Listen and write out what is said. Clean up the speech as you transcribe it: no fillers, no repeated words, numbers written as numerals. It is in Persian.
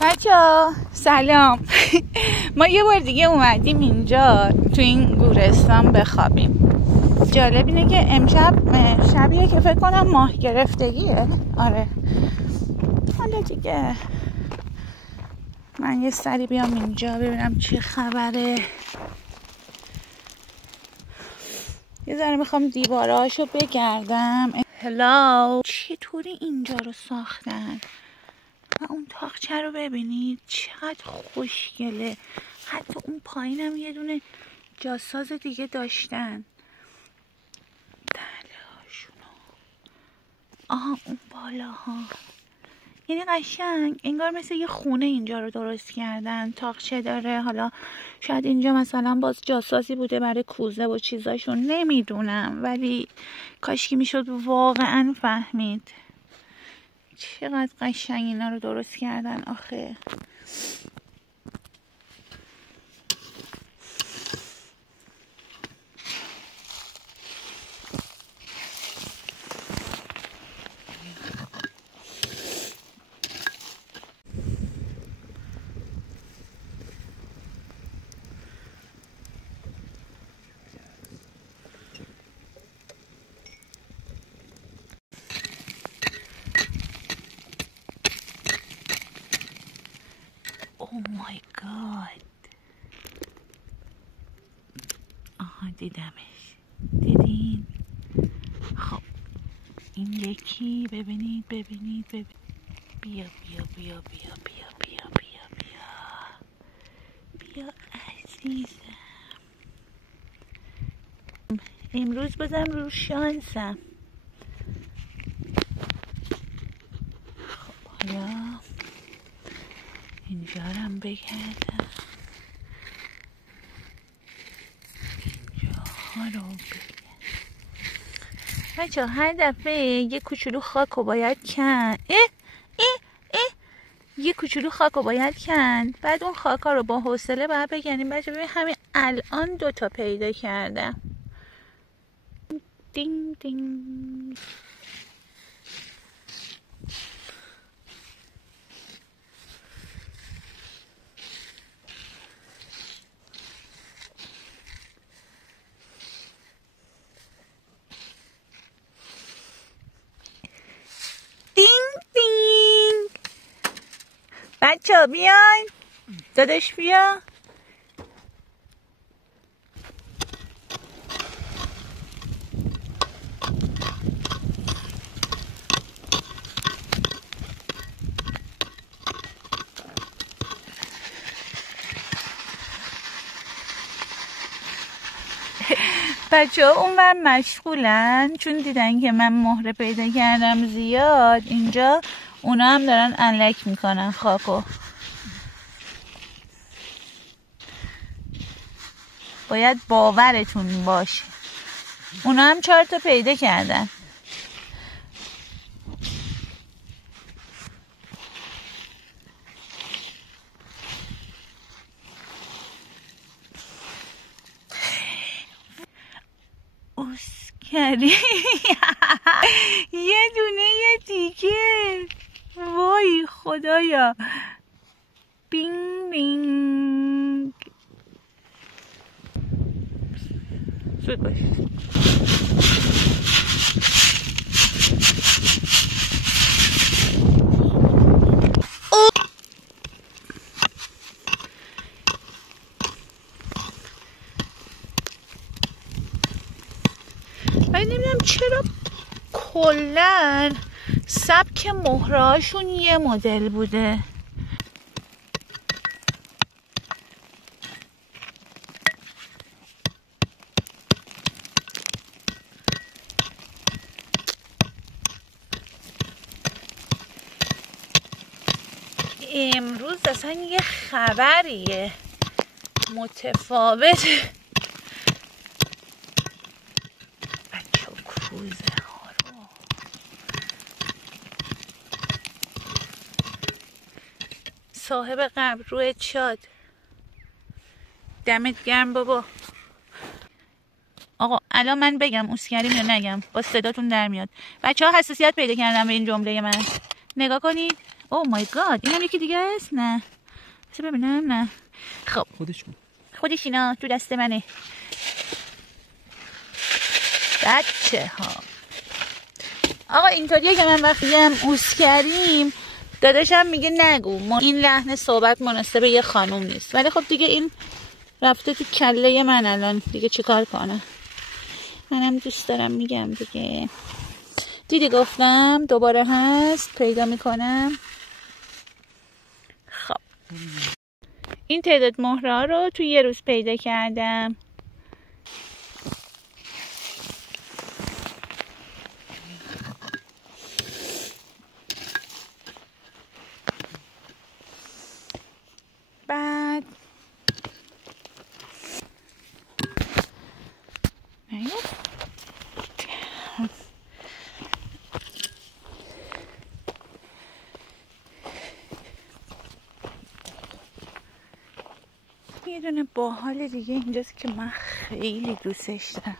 بچه‌ها سلام. ما یه بار دیگه اومدیم اینجا تو این گورستان بخوابیم. جالب اینه که امشب شبیه که فکر کنم ماه گرفتگیه. آره حالا دیگه من یه سری بیام اینجا ببینم چه خبره. یه ذره میخوام دیواراشو بگردم. هلو، چطوری اینجا رو ساختن و اون تاقچه رو ببینید چقدر خوشگله. حتی اون پایینم یه دونه جاساز دیگه داشتن. دلهاشونو اون بالاها، یعنی قشنگ انگار مثل یه خونه اینجا رو درست کردن. تاقچه داره، حالا شاید اینجا مثلا باز جاسازی بوده برای کوزه و چیزاشون، نمیدونم، ولی کاشکی میشد واقعا فهمید چقدر قشنگ اینا رو درست کردن آخه. Oh my god. آها دیدمش، دیدین؟ خب این یکی ببینید بیا عزیزم. امروز بازم رو شانسم. خب حالا اینجا هم بگردم، اینجا رو بگردم. بچه هر دفعه یه کوچولو خاک رو باید کن. یه کوچولو خاک رو باید کن، بعد اون خاک ها رو با حوصله باید بگنیم. بچه ببین همین الان 2 پیدا کردم. دینگ دینگ. بچه ها بیاین، داداش بیا. بچه ها اونور مشغولن چون دیدن که من مهره پیدا کردم زیاد اینجا. اونا هم دارن انلک میکنن خاکو. باید باورتون باشه اونا هم 4 پیدا کردن. اسکری. یه دونه یه تیکه. وای خدایا. بینگ بینگ. زود باش. من نمیدونم چرا کلن سبک مهرهاشون یه مدل بوده. امروز اصلا یه خبریه متفاوت. بچه کوزه ها رو صاحب قبر روی چاد. دمت گرم بابا. آقا الان من بگم اوسکریم یا نگم؟ با صداتون در میاد. بچه ها حساسیت پیدا کردن به این جمله من. نگاه کنید اوه مای گاد، اینم یکی دیگه است؟ نه بسه ببینم. نه خب خودش اینا تو دست منه. بچه ها آقا اینطوریه که من وقتی هم اوس کردیم داداشم میگه نگو، ما این لحن صحبت مناسب یه خانوم نیست، ولی خب دیگه این رفته تو کله من، الان دیگه چیکار کنم؟ منم دوست دارم میگم دیگه. دیدی گفتم دوباره هست پیدا میکنم. خب این تعداد مهره رو تو یه روز پیدا کردم. بعد یه دونه باحال دیگه اینجاست که من خیلی دوستش دارم.